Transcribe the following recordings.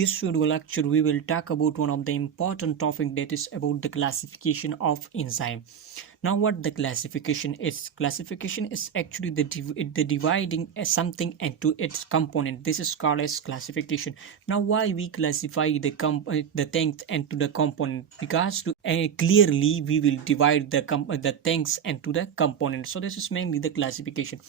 this video lecture we will talk about one of the important topic, that is about the classification of enzyme. Now what the classification is actually the dividing something into its component. This is called as classification. Now why we classify the things into the component? Because clearly we will divide the things into the component. So this is mainly the classification.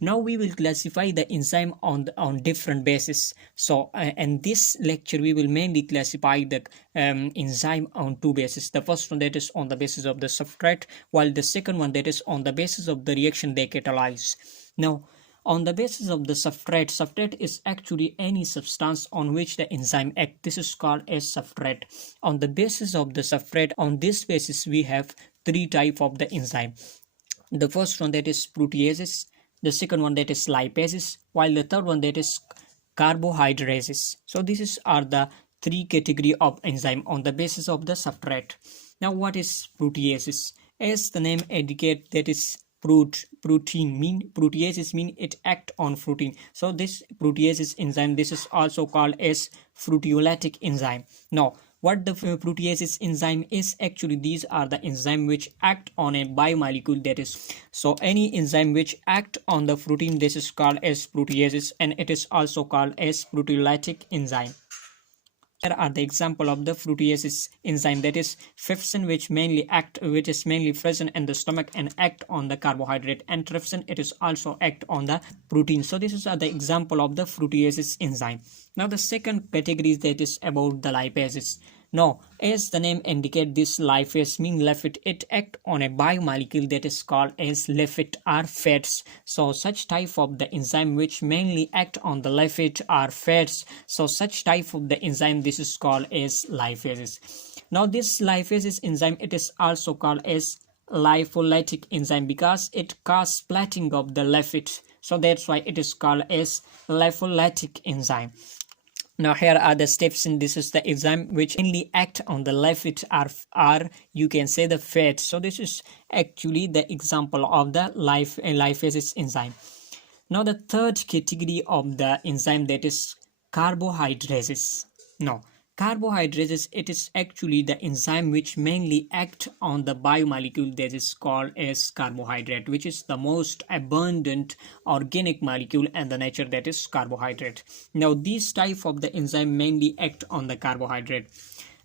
Now we will classify the enzyme on different bases. So in this lecture we will mainly classify the enzyme on two bases. The first one, that is on the basis of the substrate, while the second one, that is on the basis of the reaction they catalyze. Now on the basis of the substrate is actually any substance on which the enzyme acts. This is called as substrate. On the basis of the substrate, on this basis we have three types of the enzyme. The first one, that is proteases. The second one, that is lipases, while the third one, that is carbohydrases. So these are the three category of enzyme on the basis of the substrate. Now what is proteases? As the name indicates, that is proteases mean it act on protein. So this proteases enzyme, this is also called as proteolytic enzyme. Now what the proteases enzyme is, actually these are the enzyme which act on a biomolecule, that is, so any enzyme which act on the protein, this is called as proteases, and it is also called as proteolytic enzyme. Here are the example of the proteases enzyme, that is trypsin, which is mainly present in the stomach and act on the carbohydrate, and trypsin, it is also act on the protein. So this are the example of the proteases enzyme. Now the second category, that is about the lipases. Now as the name indicates, this lipase mean lipid, it act on a biomolecule that is called as lipid or fats. So such type of the enzyme which mainly act on the lipid or fats, so such type of the enzyme, this is called as lipases. Now this lipases enzyme, it is also called as lipolytic enzyme because it causes splitting of the lipid, so that's why it is called as lipolytic enzyme. Now here are the steps in this is the enzyme which mainly act on the lipid or you can say the fat. So this is actually the example of the lipases enzyme. Now the third category of the enzyme, that is carbohydrases. Now carbohydrases, it is actually the enzyme which mainly act on the biomolecule that is called as carbohydrate, which is the most abundant organic molecule in the nature, that is carbohydrate. Now this type of the enzyme mainly act on the carbohydrate.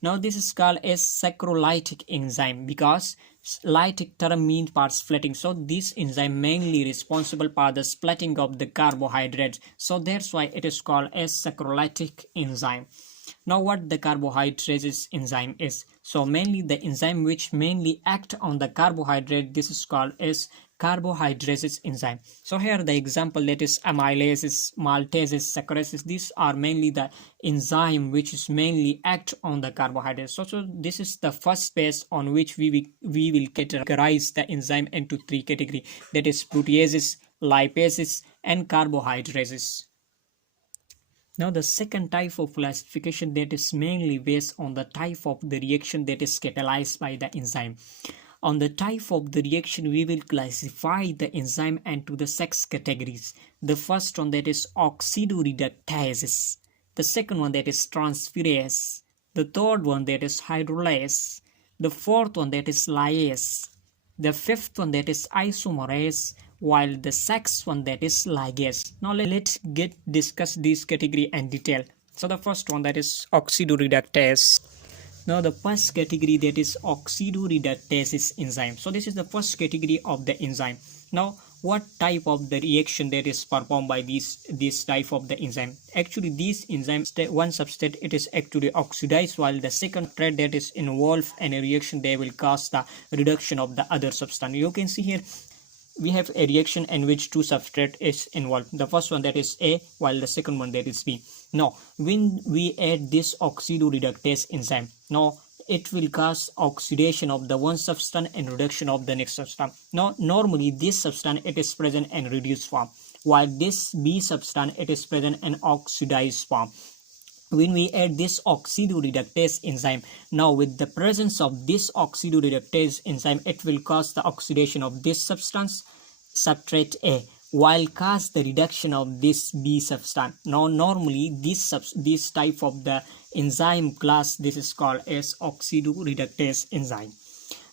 Now this is called as saccharolytic enzyme because lytic term means for splitting. So this enzyme mainly responsible for the splitting of the carbohydrates. So that's why it is called as saccharolytic enzyme. Now what the carbohydrase enzyme is? So mainly the enzyme which mainly act on the carbohydrate, this is called as carbohydrase enzyme. So here the example, that is amylases, maltases, saccharase. These are mainly the enzyme which is mainly act on the carbohydrates. So this is the first base on which we will categorize the enzyme into three categories, that is proteases, lipases and carbohydrases. Now the second type of classification, that is mainly based on the type of the reaction that is catalyzed by the enzyme. On the type of the reaction, we will classify the enzyme into the six categories. The first one, that is oxidoreductase. The second one, that is transferase. The third one, that is hydrolase. The fourth one, that is lyase. The fifth one, that is isomerase, while the sixth one, that is ligase. Now let's discuss this category in detail. So the first one, that is oxidoreductase. Now the first category, that is oxidoreductase enzyme. So this is the first category of the enzyme. Now what type of the reaction that is performed by this type of the enzyme? Actually this enzyme, one substrate, it is actually oxidized, while the second substrate that is involved in a reaction, they will cause the reduction of the other substance. You can see here we have a reaction in which two substrate is involved. The first one, that is A, while the second one, that is B. Now when we add this oxidoreductase enzyme, now it will cause oxidation of the one substance and reduction of the next substance. Now normally this substance, it is present in reduced form, while this B substance, it is present in oxidized form. When we add this oxidoreductase enzyme, now with the presence of this oxidoreductase enzyme, it will cause the oxidation of this substance, substrate A, while cause the reduction of this B substance. Now normally this type of the enzyme class, this is called as oxidoreductase enzyme.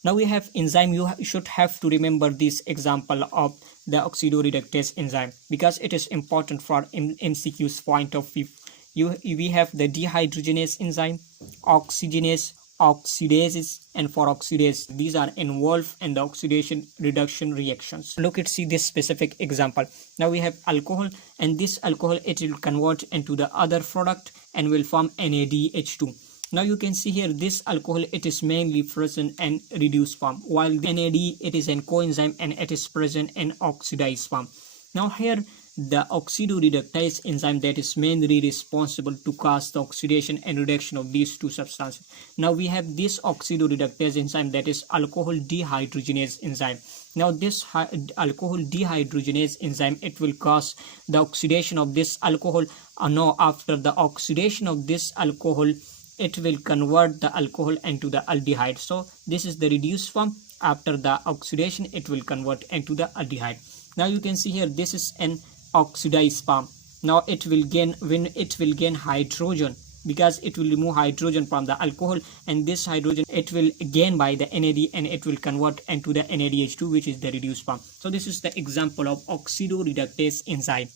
Now we have enzyme, you should have to remember this example of the oxidoreductase enzyme because it is important for MCQ's point of view. We have the dehydrogenase enzyme, oxygenase, oxidases, and for oxidase these are involved in the oxidation reduction reactions. Look at see this specific example. Now we have alcohol, and this alcohol it will convert into the other product and will form NADH2. Now you can see here this alcohol it is mainly present in reduced form, while the NAD it is in coenzyme and it is present in oxidized form. Now here the oxidoreductase enzyme that is mainly responsible to cause the oxidation and reduction of these two substances. Now we have this oxidoreductase enzyme that is alcohol dehydrogenase enzyme. Now this alcohol dehydrogenase enzyme it will cause the oxidation of this alcohol. Now after the oxidation of this alcohol it will convert the alcohol into the aldehyde. So this is the reduced form. After the oxidation it will convert into the aldehyde. Now you can see here this is an oxidized form. Now it will gain hydrogen because it will remove hydrogen from the alcohol, and this hydrogen it will gain by the NAD and it will convert into the NADH2, which is the reduced form. So this is the example of oxidoreductase enzyme.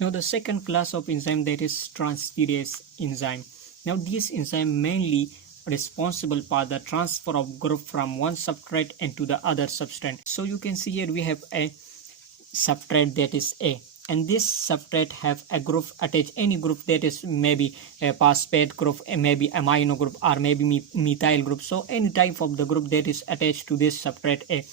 Now the second class of enzyme that is transferase enzyme. Now this enzyme mainly responsible for the transfer of group from one substrate into the other substrate. So you can see here we have a substrate that is A, and this substrate have a group attached, any group that is maybe a phosphate group, maybe amino group, or maybe methyl group. So any type of the group that is attached to this substrate A.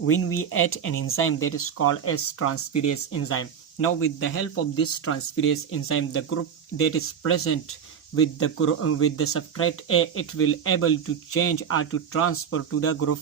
When we add an enzyme that is called as transferase enzyme. Now with the help of this transferase enzyme, the group that is present with the substrate A, it will able to change or to transfer to the group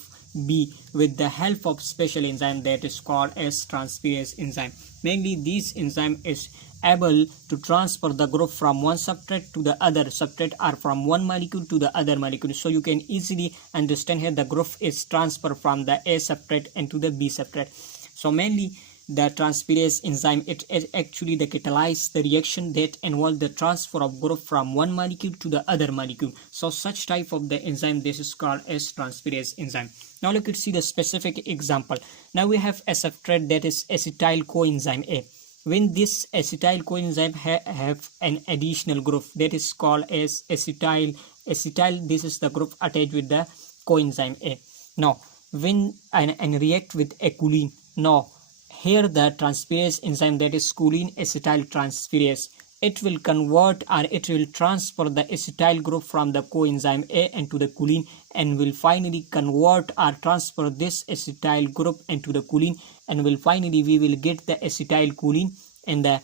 B with the help of special enzyme that is called as transferase enzyme. Mainly this enzyme is able to transfer the group from one substrate to the other substrate or from one molecule to the other molecule. So you can easily understand here the group is transferred from the A substrate into the B substrate. So mainly the transferase enzyme it actually the catalyze the reaction that involve the transfer of group from one molecule to the other molecule. So such type of the enzyme this is called as transferase enzyme. Now look at see the specific example. Now we have a substrate that is acetyl coenzyme A. When this acetyl coenzyme have an additional group that is called as acetyl, this is the group attached with the coenzyme A. Now when and react with acetylene. Now here the transferase enzyme that is choline acetyl transferase, it will convert or it will transfer the acetyl group from the coenzyme A into the choline, and will finally convert or transfer this acetyl group into the choline, and will finally we will get the acetyl choline, and the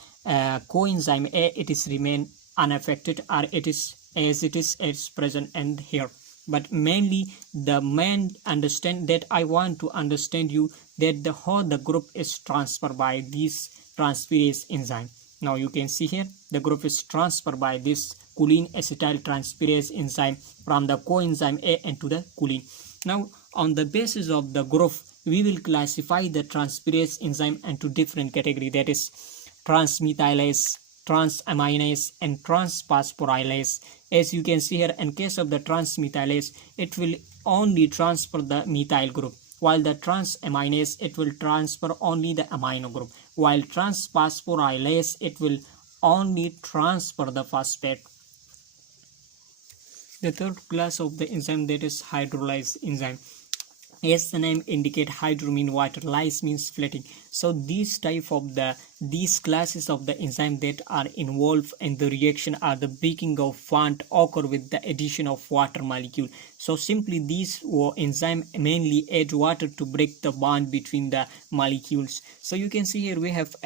coenzyme A it is remain unaffected, or it is as it is present and here. But mainly the main understand that I want to understand you that the how the group is transferred by this transferase enzyme. Now you can see here the group is transferred by this choline acetyl transferase enzyme from the coenzyme A into the choline. Now on the basis of the group we will classify the transferase enzyme into different category, that is transmethylase, transaminase, and transphosphorylase. As you can see here, in case of the transmethylase, it will only transfer the methyl group, while the transaminase it will transfer only the amino group, while transphosphorylase it will only transfer the phosphate. The third class of the enzyme that is hydrolase enzyme. As the name indicate, hydro mean water, lyse means splitting. So these classes of the enzyme that are involved in the reaction are the breaking of bond occur with the addition of water molecule. So simply these enzyme mainly add water to break the bond between the molecules. So you can see here we have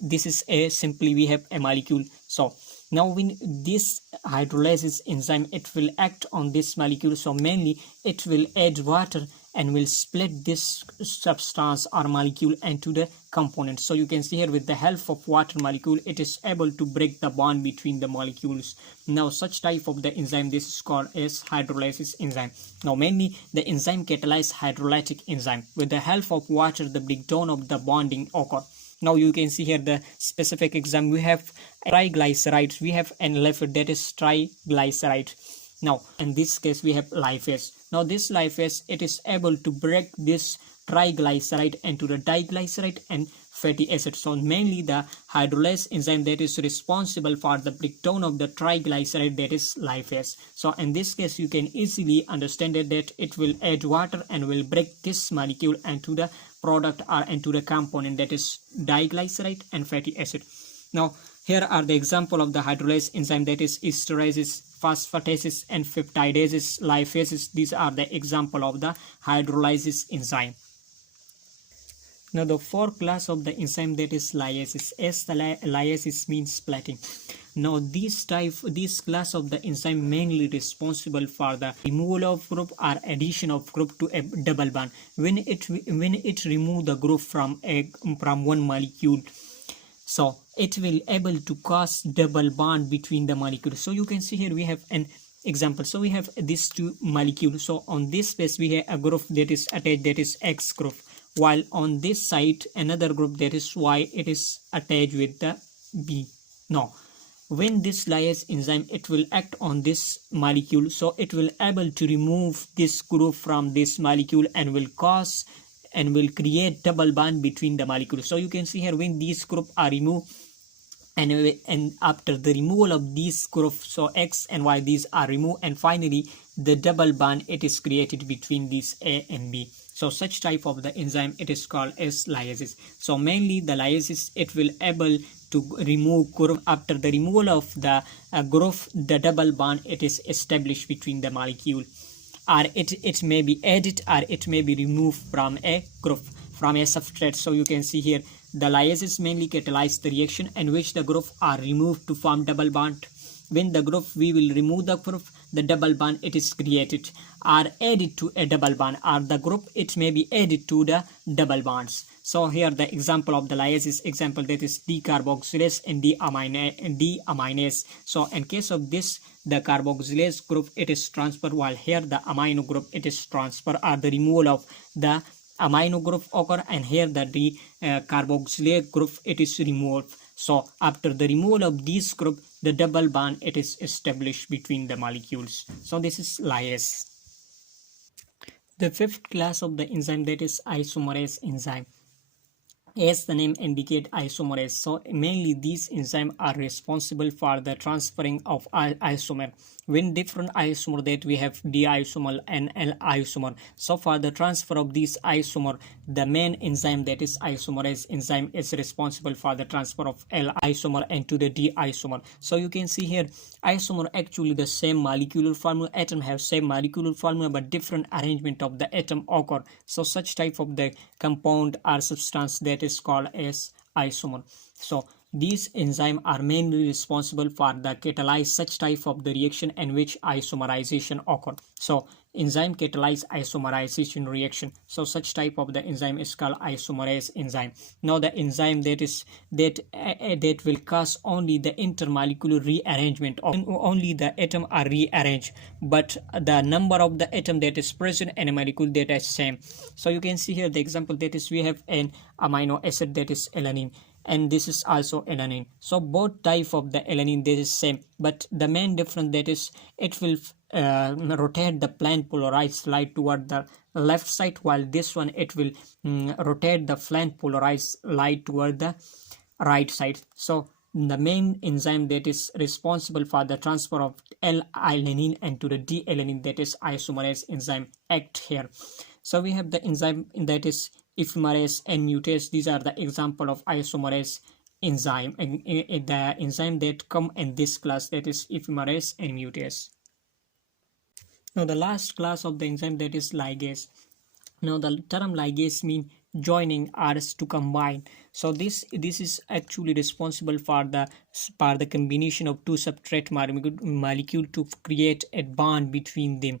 this is simply we have a molecule. So now when this hydrolase enzyme it will act on this molecule, so mainly it will add water and will split this substance or molecule into the components. So you can see here, with the help of water molecule, it is able to break the bond between the molecules. Now such type of the enzyme, this is called as hydrolysis enzyme. Now mainly the enzyme catalyze hydrolytic enzyme. With the help of water, the breakdown of the bonding occur. Now you can see here the specific example. We have triglycerides, we have an lipid, that is triglyceride. Now in this case we have lipase. Now this lipase, it is able to break this triglyceride into the diglyceride and fatty acid. So mainly the hydrolase enzyme that is responsible for the breakdown of the triglyceride, that is lipase. So in this case you can easily understand that it will add water and will break this molecule into the product or into the component, that is diglyceride and fatty acid. Now here are the example of the hydrolase enzyme, that is esterases, phosphatases and peptidases, lipases. These are the example of the hydrolysis enzyme. Now the fourth class of the enzyme, that is Lyases. As the Lyases means splitting. Now this class of the enzyme mainly responsible for the removal of group or addition of group to a double bond. When it remove the group from one molecule, so it will able to cause double bond between the molecules. So you can see here we have an example. So we have these two molecules. So on this space we have a group that is attached, that is X group, while on this side another group, that is Y, it is attached with the B. Now when this Lyase enzyme, it will act on this molecule, so it will able to remove this group from this molecule and will cause and will create double bond between the molecules. So you can see here, when these group are removed, and after the removal of these groups, so X and Y, these are removed, and finally the double bond, it is created between these A and B. So such type of the enzyme, it is called as lyases. So mainly the lyases, it will able to remove group. After the removal of the group, the double bond, it is established between the molecule, or it may be added or it may be removed from a group, from a substrate. So you can see here the lyases mainly catalyze the reaction in which the group are removed to form double bond. When the group, we will remove the group, the double bond, it is created or added to a double bond, or the group, it may be added to the double bonds. So here the example of the lyases example, that is decarboxylase and deaminase. So in case of this, the carboxylase group, it is transferred, while here the amino group, it is transferred, or the removal of the amino group occur, and here the carboxylate group, it is removed. So after the removal of this group, the double bond, it is established between the molecules. So this is lyase. The fifth class of the enzyme, that is isomerase enzyme. As the name indicate, isomerase. So mainly these enzymes are responsible for the transferring of isomer. When different isomer, that we have D isomer and L isomer. So for the transfer of these isomer, the main enzyme, that is isomerase enzyme, is responsible for the transfer of L isomer into the D isomer. So you can see here, isomer actually the same molecular formula, atom have same molecular formula, but different arrangement of the atom occur. So such type of the compound or substance, that is called as isomer. So these enzymes are mainly responsible for the catalyze such type of the reaction in which isomerization occur. So enzyme catalyze isomerization reaction. So such type of the enzyme is called isomerase enzyme. Now the enzyme that will cause only the intermolecular rearrangement of only the atom are rearranged, but the number of the atom that is present in a molecule, that is same. So you can see here the example, that is we have an amino acid, that is alanine, and this is also alanine. So both type of the alanine, this is same, but the main difference, that is it will rotate the flank polarized light toward the left side, while this one, it will rotate the flank polarized light toward the right side. So the main enzyme that is responsible for the transfer of L-alanine into the D-alanine, that is isomerase enzyme, act here. So we have the enzyme that is Isomerase and mutase. These are the example of isomerase enzyme, and the enzyme that come in this class, that is Isomerase and mutase. Now the last class of the enzyme, that is ligase. Now the term ligase means joining or to combine. So this is actually responsible for the combination of two substrate molecule to create a bond between them.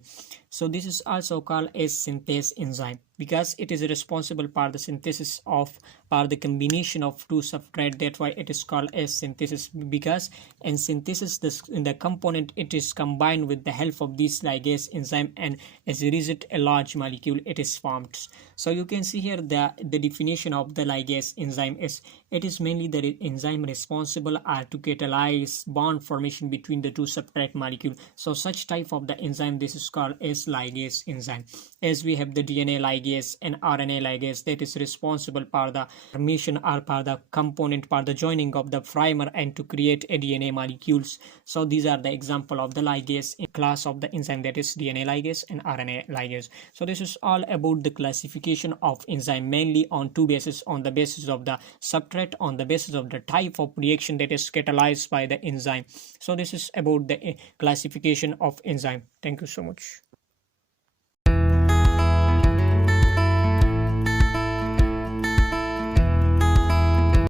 So this is also called as synthase enzyme, because it is responsible for the synthesis of for the combination of two substrate. That's why it is called as synthesis, because in synthesis this in the component it is combined with the help of this ligase enzyme, and as a result a large molecule it is formed. So you can see here the definition of the ligase enzyme is, it is mainly the enzyme responsible to catalyze bond formation between the two substrate molecule. So such type of the enzyme, this is called as ligase enzyme. As we have the DNA ligase and RNA ligase, that is responsible for the formation or for the component for the joining of the primer and to create a DNA molecules. So these are the example of the ligase class of the enzyme, that is DNA ligase and RNA ligase. So this is all about the classification of enzyme, mainly on two bases: on the basis of the substrate, on the basis of the type of reaction that is catalyzed by the enzyme. So this is about the classification of enzyme. Thank you so much.